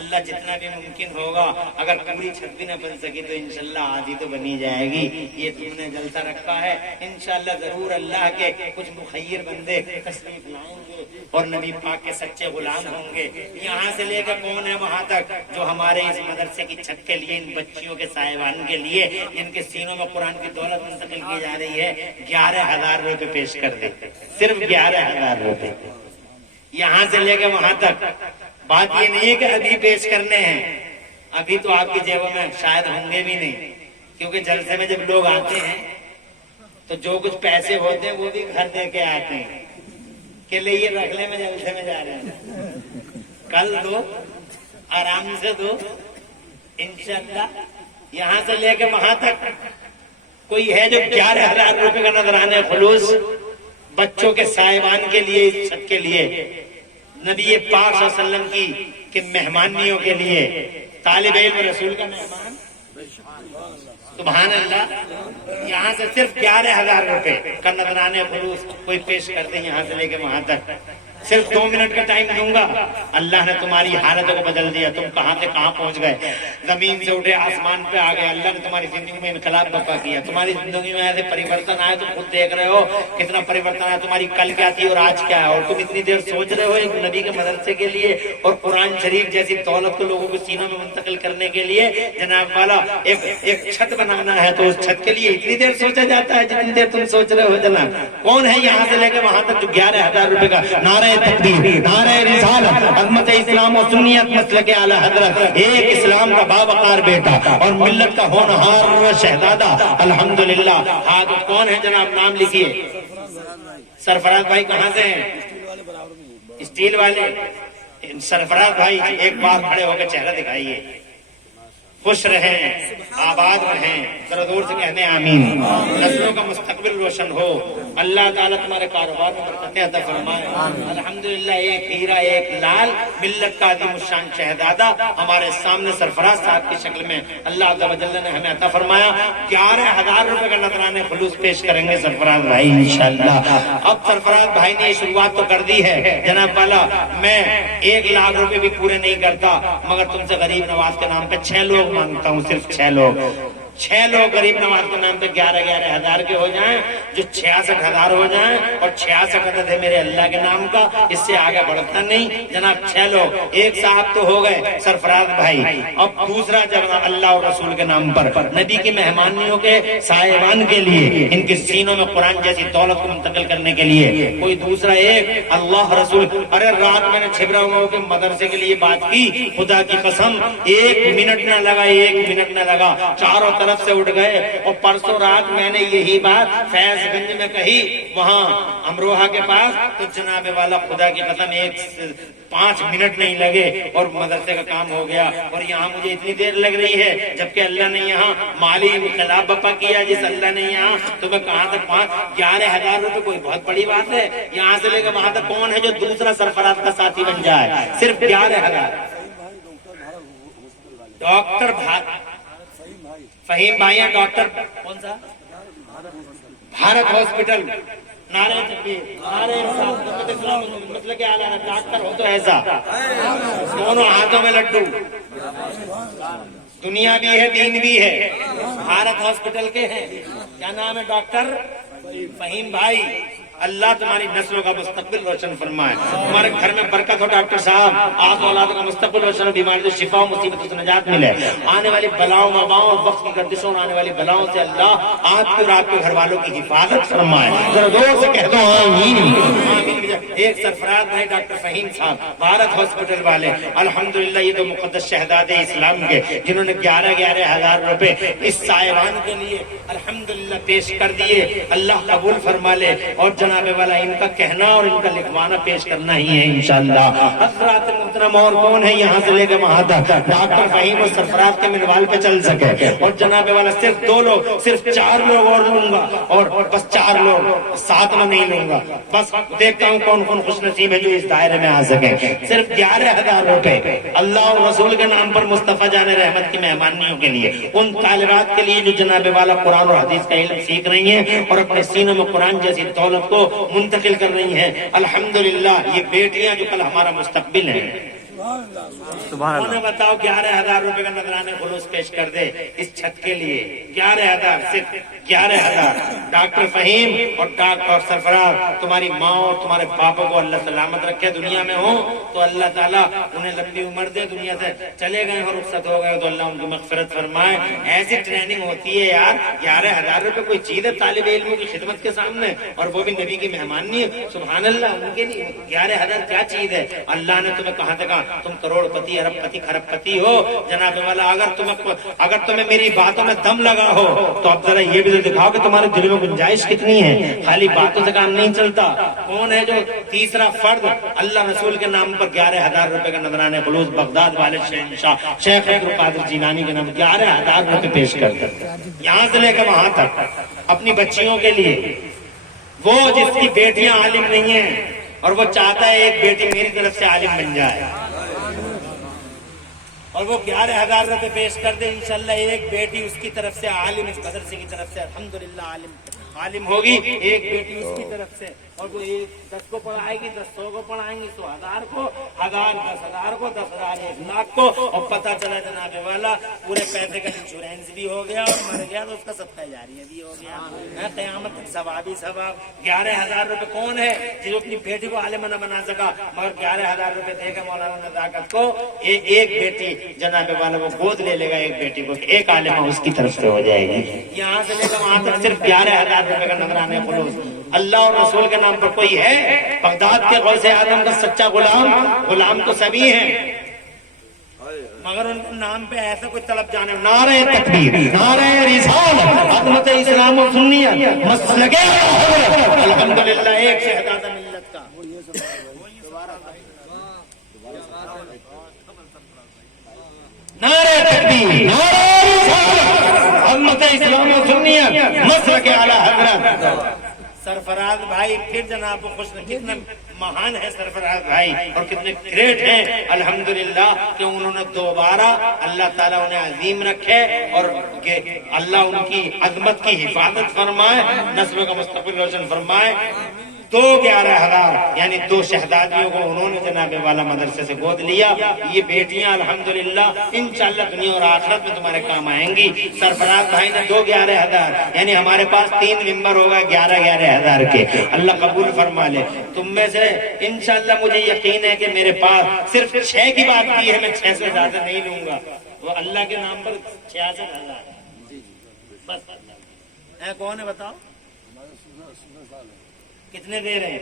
اللہ جتنا بھی ممکن ہوگا، اگر پوری چھت بھی نہ بن سکی تو انشاءاللہ آدھی تو بنی جائے گی۔ یہ تم نے جلسہ رکھا ہے، انشاءاللہ ضرور اللہ کے کچھ مخیر بندے تشریف لائیں گے اور نبی پاک کے سچے غلام ہوں گے۔ یہاں سے لے کر کون ہے وہاں تک جو ہمارے اس مدرسے کی چھت کے لیے، ان بچیوں کے صاحبان کے لیے جن کے سینوں میں قرآن کی دولت منتقل کی جا رہی ہے، 11,000 روپے پیش کر دے، صرف 11,000 روپے، یہاں سے لے کے وہاں تک۔ بات یہ نہیں کہ ابھی پیش کرنے ہیں، ابھی تو آپ کی جیبوں میں شاید ہوں گے بھی نہیں، کیونکہ جلسے میں جب لوگ آتے ہیں تو جو کچھ پیسے ہوتے ہیں وہ بھی گھر دے کے آتے ہیں کہ لے یہ رکھ لیں، میں جلسے میں جا رہے ہیں، کل دو، آرام سے دو انشاءاللہ۔ یہاں سے لے کے وہاں تک کوئی ہے جو 11,000 روپے کا نذرانہ خلوص بچوں کے صاحبان کے لیے، اس چھت کے لیے، نبی پاک صلی اللہ علیہ وسلم کی مہمانیوں کے لیے، طالب علم رسول کا مہمان، سبحان اللہ، یہاں سے صرف 11,000 روپے کا نذرانہ خلوص کوئی پیش کرتے ہیں یہاں سے لے کے وہاں تک۔ صرف 2 منٹ کا ٹائم دوں گا، اللہ نے تمہاری حالتوں کو بدل دیا، تم کہاں سے کہاں پہنچ گئے، زمین سے اٹھے آسمان پہ آ گئے، اللہ نے تمہاری زندگی میں انقلاب برپا کیا، تمہاری زندگی میں ایسے پریورتن آئے، تم خود دیکھ رہے ہو کتنا پریورتن آیا، تمہاری کل کیا تھی اور آج کیا ہے، اور تم اتنی دیر سوچ رہے ہو ایک نبی کے مدرسے کے لیے اور قرآن شریف جیسی دولت کو لوگوں کو سینوں میں منتقل کرنے کے لیے جناب والا ایک چھت بنانا ہے، تو اس چھت کے لیے اتنی دیر سوچا جاتا ہے جتنی دیر تم سوچ رہے ہو جناب۔ کون ہے یہاں سے لے کے وہاں تک جو 11,000 روپے کا نعرہ تکبیر، نعرہ رسالت، عظمت اسلام و سنیت مسلک اعلی حضرت، ایک اسلام کا باوقار بیٹا اور ملت کا ہونہار شہزادہ، الحمدللہ۔ ہاتھ کون ہے جناب، نام لکھیے۔ سرفراز بھائی کہاں سے ہیں؟ اسٹیل والے۔ سرفراز بھائی ایک بار کھڑے ہو کے چہرہ دکھائیے، خوش رہیں، آباد رہیں، ذرا دور سے کہتے ہیں آمین۔ نسلوں کا مستقبل روشن ہو، اللہ تعالیٰ تمہارے کاروبار میں برکتیں عطا فرمائے۔ الحمدللہ ایک ہیرا ایک لال، ملت کا عظیم الشان شہزادہ ہمارے سامنے سرفراز صاحب کی شکل میں اللہ تعالیٰ نے ہمیں عطا فرمایا۔ 11,000 روپے کا نذرانہ خلوص پیش کریں گے سرفراز بھائی انشاءاللہ۔ اب سرفراز بھائی نے یہ شروعات تو کر دی ہے جناب والا، میں 1 لاکھ روپے بھی پورے نہیں کرتا، مگر تم سے غریب نواز کے نام پہ 6 لوگ مانگتا ہوں، صرف 6 لوگ، 6 لوگ غریب نواز کے نام پہ 11,000 کے ہو جائیں، جو 66,000 ہو جائیں، اور 66 عدد ہے میرے اللہ کے نام کا، اس سے آگے بڑھتا نہیں جناب۔ 6 لوگ، ایک صاحب تو ہو گئے سرفراز بھائی، اب دوسرا جب اللہ اور رسول کے نام پر نبی کی مہمانیوں کے صاحبان کے لیے، ان کے سینوں میں قرآن جیسی دولت کو منتقل کرنے کے لیے کوئی دوسرا ایک اللہ رسول۔ ارے رات میں نے چھبرا ہوا کے مدرسے کے لیے بات کی، خدا کی قسم 1 منٹ نہ لگا، 1 منٹ نہ لگا، چاروں طرف سے اٹھ گئے۔ اور پرسوں رات میں نے یہی بات فیض گنج میں کہی، وہاں امروہہ کے پاس، تو جناب والا خدا کی قسم 5 منٹ نہیں لگے اور مدرسے کا کام ہو گیا۔ اور یہاں مجھے اتنی دیر لگ رہی ہے جبکہ اللہ نے یہاں مالی انقلاب برپا کیا، جس اللہ نے یہاں، تو میں کہاں تک 11,000 روپے کوئی بہت بڑی بات ہے، یہاں سے لے کے وہاں تک کون ہے جو دوسرا سرفراز کا ساتھی بن جائے، صرف 11,000۔ ڈاکٹر فہیم بھائی ہیں، ڈاکٹر کون سا؟ بھارت ہاسپٹل، نعرہ تکبیر، نعرہ اسلام، مطلب کہ اعلیٰ ڈاکٹر ہو تو ایسا، دونوں ہاتھوں میں لڈو، دنیا بھی ہے دین بھی ہے، بھارت ہاسپٹل کے ہیں، کیا نام ہے؟ ڈاکٹر فہیم بھائی۔ اللہ تمہاری نسلوں کا مستقبل روشن فرمائے، تمہارے گھر میں برکت ہو ڈاکٹر صاحب، آپ اولاد کا مستقبل روشن ہو، بیماری سے شفا و مصیبت سے نجات ملے، آنے والی بلاؤں وباؤں اور وقت کی گردشوں اور آنے والی بلاؤں سے اللہ آپ کے اور آپ کے گھر والوں کی حفاظت فرمائے، ذرا زور سے کہہ دو آمین۔ ایک سرفراز بھائی ڈاکٹر فہیم صاحب بھارت ہاسپٹل والے، الحمدللہ یہ تو مقدس شہزادے اسلام کے جنہوں نے 11,000 روپے اس صاحبان کے لیے الحمدللہ پیش کر دیے، اللہ قبول فرما لے۔ اور جناب والا ان کا کہنا اور ان کا لکھوانا پیش کرنا ہی ہے انشاءاللہ۔ حضرات محترم اور کون ہے یہاں سے لے کے وہاں تک ڈاکٹر فہیم اور سرفراز کے منوال پہ چل سکے، اور جناب والا صرف 2 لوگ، صرف 4 لوگ اور لوں گا، اور بس 4 لوگ، 7 میں نہیں لوں گا، بس دیکھتا ہوں کون کون خوش نصیب ہے جو اس دائرے میں آ سکے۔ صرف 11,000 روپے اللہ اور رسول کے نام پر مصطفیٰ جان رحمت کی مہمانیوں کے لیے، ان طالبات کے لیے جو جناب والا قرآن اور حدیث کا علم سیکھ رہی ہیں اور اپنے سینوں میں قرآن جیسی دولت کو منتقل کر رہی ہیں۔ الحمدللہ یہ بیٹیاں جو کل ہمارا مستقبل ہیں، उन्हें बताओ 11,000 रुपए का नजराने खुलूस पेश कर दे इस छत के लिए। 11,000, सिर्फ 11,000। डॉक्टर फहीम और डॉक्टर सरफराज, तुम्हारी माँ और तुम्हारे पापा को अल्लाह सलामत रखे, दुनिया में हो तो अल्लाह ताला उन्हें लंबी उम्र दे, दुनिया से चले गए हो रुखसत हो गए तो अल्लाह उनकी मगफिरत फरमाए। ऐसी ट्रेनिंग होती है यार। 11,000 रुपए कोई चीज है तालिब इल्मों की खिदमत के सामने, और वो भी नबी की मेहमानी है। सुभान अल्लाह, उनके लिए 11,000 क्या चीज है। अल्लाह ने तुम्हें कहा था तुम करोड़पति, अरबपति, खरबपति हो जनाब वाला। अगर तुम्हें मेरी बातों में दम लगा हो तो अब जरा ये भी तो दिखाओ कि तुम्हारे दिल में गुंजाइश कितनी है। खाली बातों से काम नहीं चलता। कौन है जो तीसरा फर्द अल्लाह रसूल के नाम पर 11,000 रुपए का नजराने खुलूस बगदाद वाले शहंशाह शेख अब्दुल कादिर जीलानी के नाम 11,000 रुपए पेश कर दे, यहाँ से लेकर वहां तक अपनी बच्चियों के लिए। वो जिसकी बेटियां आलिम नहीं है और वो चाहता है एक बेटी मेरी तरफ से आलिम बन जाए, और वो 11,000 रुपए पेश कर दे, इंशाल्लाह एक बेटी उसकी तरफ से आलिम, इस मदरसे की तरफ से अल्हम्दुलिल्लाह आलिम होगी, एक बेटी उसकी तरफ से। और वो 10 को पढ़ाएगी, 100 को पढ़ाएंगी, 100,000 को, 1,000, 10,000 को, 10,000, 1,00,000 को। और पता चला जनाब वाला पूरे पैसे का इंश्योरेंस भी हो गया और मर गया तो उसका सदका जारिया भी हो गया। क़यामत तक सवाब ही सवाब। 11,000 रुपए कौन है जो अपनी बेटी को आलिम न बना सका, मगर 11,000 रुपए देगा मौलाना नज़ाकत को। एक बेटी जनाब वाला वो गोद ले लेगा एक बेटी को, एक आलिमा उसकी तरफ से हो जाएगी। यहाँ से लेकर वहां तक सिर्फ 11,000 रुपए का नजराने खुलूस। अल्लाह और रसूल के नाम पर कोई है? बगदाद के गौसे आजम का सच्चा गुलाम तो सभी हैं, मगर उनके नाम पे ऐसा कोई तलब जाने। नारे तकबीर, नारे रिसालत, अज़मत इस्लाम और सुन्नियत, मसलके अल्हम्दुलिल्लाह एक शहजादा मिल्लत का। नारे तकबीर, नारे रिसालत, अज़मत इस्लाम और सुन्नियत, मसलके आला हज़रत सरफराज भाई। फिर जनाब खुश, कितने महान है सरफराज भाई और कितने ग्रेट हैं अल्हम्दुलिल्लाह कि उन्होंने दोबारा अल्लाह ताला उन्हें अजीम रखे और अल्लाह उनकी अजमत की हिफाजत फरमाए, नस्ल का मुस्तकबिल रोशन फरमाए। 11,000 यानी 2 शहजादियों को उन्होंने जनाबे वाला मदरसे से गोद लिया। ये बेटियां अल्हम्दुलिल्लाह इंशाअल्लाह दुनिया और आखिरत में तुम्हारे काम आएंगी। सरफराज भाई ने 11,000 यानी हमारे पास 3 मेंबर होगा 11,000 के। अल्लाह कबूल फरमा ले। तुम में से इंशाअल्लाह मुझे यकीन है कि मेरे पास सिर्फ 6 की बात की है, मैं 6 से ज्यादा नहीं लूंगा। वो अल्लाह के नाम पर 66,000 बस। कौन है बताओ कितने दे रहे हैं?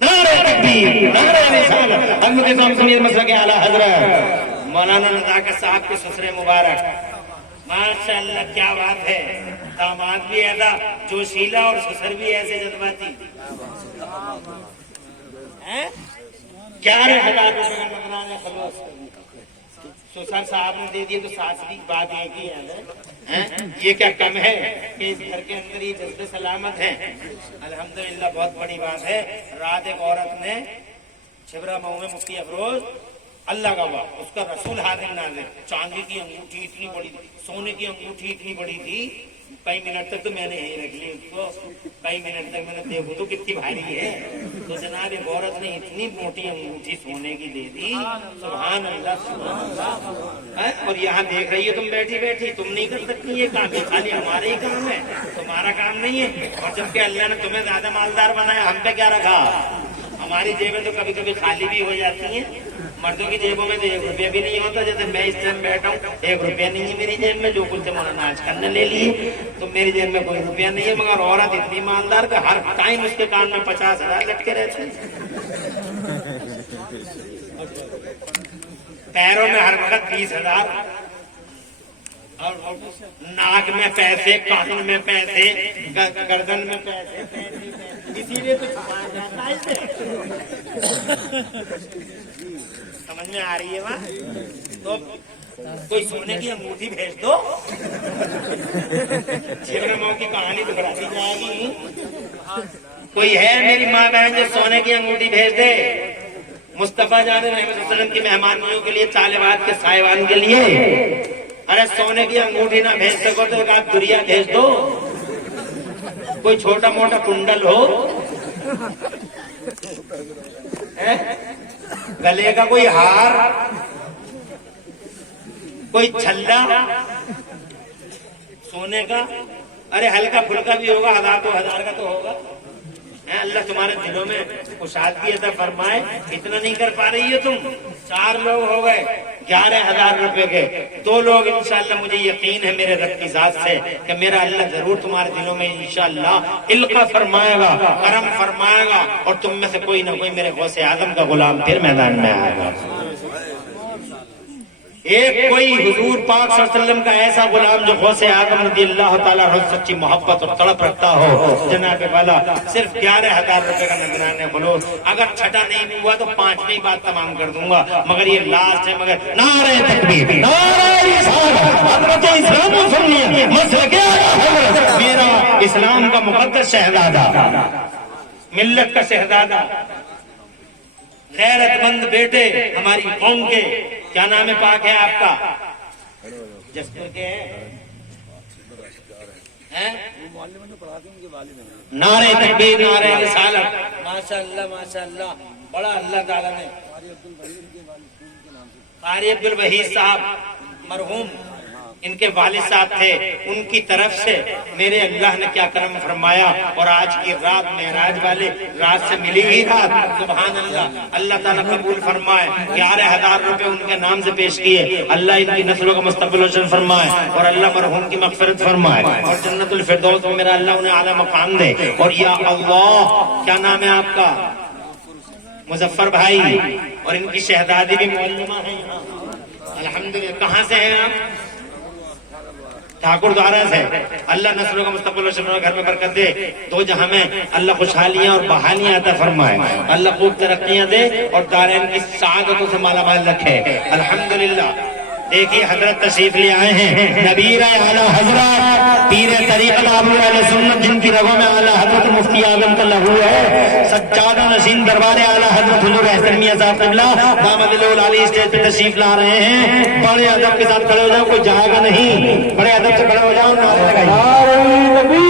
नारे तकबीर, नारे रिसालत, अज़मत इस्लाम सुन्नियत मसलके आला हज़रत मौलाना नज़ाकत साहब के ससुरे मुबारक। माशाअल्लाह क्या बात है। दामाद भी ऐसा जोशीला और ससुर भी ऐसे जज्बाती। 11,000 रुपए का नजराना खलूस ससुर साहब ने दे दिए तो सास की बात एक ही है। ये क्या कम है कि इस घर के अंदर ये जज्बे सलामत हैं। अल्हम्दुलिल्लाह बहुत बड़ी बात है। रात एक औरत ने छिबरा मऊ में मुफ्ती अफरोज अल्लाह का वाह, उसका रसूल हाजिर नाजिर, चांदी की अंगूठी इतनी बड़ी, सोने की अंगूठी इतनी बड़ी थी। कई मिनट तक तो मैंने यही रख ली उसको, कई मिनट तक मैंने देखो तो कितनी भारी है। तो जनाब एक औरत ने इतनी मोटी अंगूठी सोने की दे दी। सुभान अल्लाह, सुभान अल्लाह। और यहाँ देख रही हो तुम बैठी बैठी, तुम नहीं कर सकती ये काम, ये खाली हमारा ही काम है, तुम्हारा काम नहीं है। और जबकि अल्लाह ने तुम्हें ज्यादा मालदार बनाया, हम पे क्या रखा? हमारी जेबें तो कभी कभी खाली भी हो जाती हैं। मर्दों की जेबों में तो 1 रुपया भी नहीं होता। जैसे मैं इस टाइम बैठा हूँ, 1 रुपया नहीं है मेरी जेब में, जो कुछ से मौलाना आज करने ले लिए, तो मेरी जेब में कोई रुपया नहीं है। मगर औरत इतनी ईमानदार कि हर टाइम उसके कान में 50,000 लटके रहते हैं, पैरों में हर वक्त 20,000, और नाक में पैसे, कान में पैसे, गर्दन में पैसे, इसीलिए तो छुपाया जाता है इसे। समझ में आ रही है बात? तो कोई सोने की अंगूठी भेज दो, छिबरा मऊ की कहानी दोहराती जाएगी। कोई है मेरी माँ बहन जो सोने की अंगूठी भेज दे? मुस्तफा जान रहमतुल्लाह की मेहमानियों के लिए, तालिबात के साहिबान के लिए। अरे सोने की अंगूठी ना भेज सको तो एक आध दुरिया भेज दो, कोई छोटा मोटा कुंडल हो। गले का कोई हार, कोई छल्ला सोने का, अरे हल्का फुल्का भी होगा, 1000 2000 का तो होगा। अल्लाह तुम्हारे दिलों में खुशहाली अता फरमाए। इतना नहीं कर पा रही हो तुम। 4 लोग हो गए 11,000 रुपए के, 2 लोग इंशाअल्लाह मुझे यकीन है मेरे रब की जात से कि मेरा अल्लाह जरूर तुम्हारे दिलों में इंशाअल्लाह इल्का फरमाएगा, करम फरमाएगा और तुम में से कोई ना कोई मेरे गौसे आजम का गुलाम फिर मैदान में आएगा। एक कोई हुजूर पाक सल्लल्लाहु अलैहि वसल्लम का ऐसा गुलाम जो गौसे आजम रज़ी अल्लाह ताला अन्हु सच्ची मोहब्बत और तड़प रखता हो, जनाब वाला सिर्फ 11,000 रुपए का नजराने खुलूस। अगर छठा नहीं हुआ तो 5वीं बात तमाम कर दूंगा, मगर ये लास्ट है। मगर नारे तकबीर, नारे रिसालत, हज़रत इस्लाम सुन्नी मसलके हज़रत, मेरा इस्लाम का मुकद्दस शहजादा, मिल्लत का शहजादा, गैरतमंद बेटे हमारी कौम के, क्या नाम है पाक है आपका? जसपुर के हैं? नारे तकबीर, नारे रिसालत, माशाअल्लाह माशाअल्लाह। बड़ा अल्लाह ताला ने कारी अब्दुल वहीद साहब मरहूम, इनके वालिद साहब थे, उनकी तरफ से मेरे अल्लाह ने क्या करम फरमाया। और आज की रात मेराज वाले रात से मिली हुई रात, सुभान अल्लाह, अल्लाह ताला कबूल फरमाए। 11,000 रुपए उनके नाम से पेश किए। अल्लाह इनकी नस्लों का मुस्तकबिल रोशन फरमाए और अल्लाह मरहूम की मगफिरत फरमाए और जन्नतुल फिरदौस में मेरा अल्लाह उन्हें आला मकाम दे। और या अल्लाह, क्या नाम है आपका? मुजफ्फर भाई, और इनकी शहजादी भी मुअल्लिमा है यहाँ, अल्हम्दुलिल्लाह। कहाँ से हैं आप? ठाकुर द्वारा से। अल्लाह नस्लों का मुस्तकबिल घर में बरकत दे, 2 जहां में अल्लाह खुशहालियां और बहालियां अता फरमाए, अल्लाह खूब तरक्कियां दे और दारैन की सआदतों से मालामाल रखे। अल्हम्दुलिल्लाह। देखिए हजरत तशरीफ ले आए हैं, नबीर आला हजरत पीर तरीक़त आबू अहले सुन्नत, जिनकी रगों में आला हजरत मुफ्ती आजम का लहू है, सज्जादा नशीन दरबार आला हजरत हुजूर अहसन मियां साहब क़िबला दामदिल आली स्टेज पे तशरीफ ला रहे हैं। बड़े अदब के साथ खड़े हो जाओ, कोई जाएगा नहीं, बड़े अदब से खड़े हो जाओ, नारे लगाइए।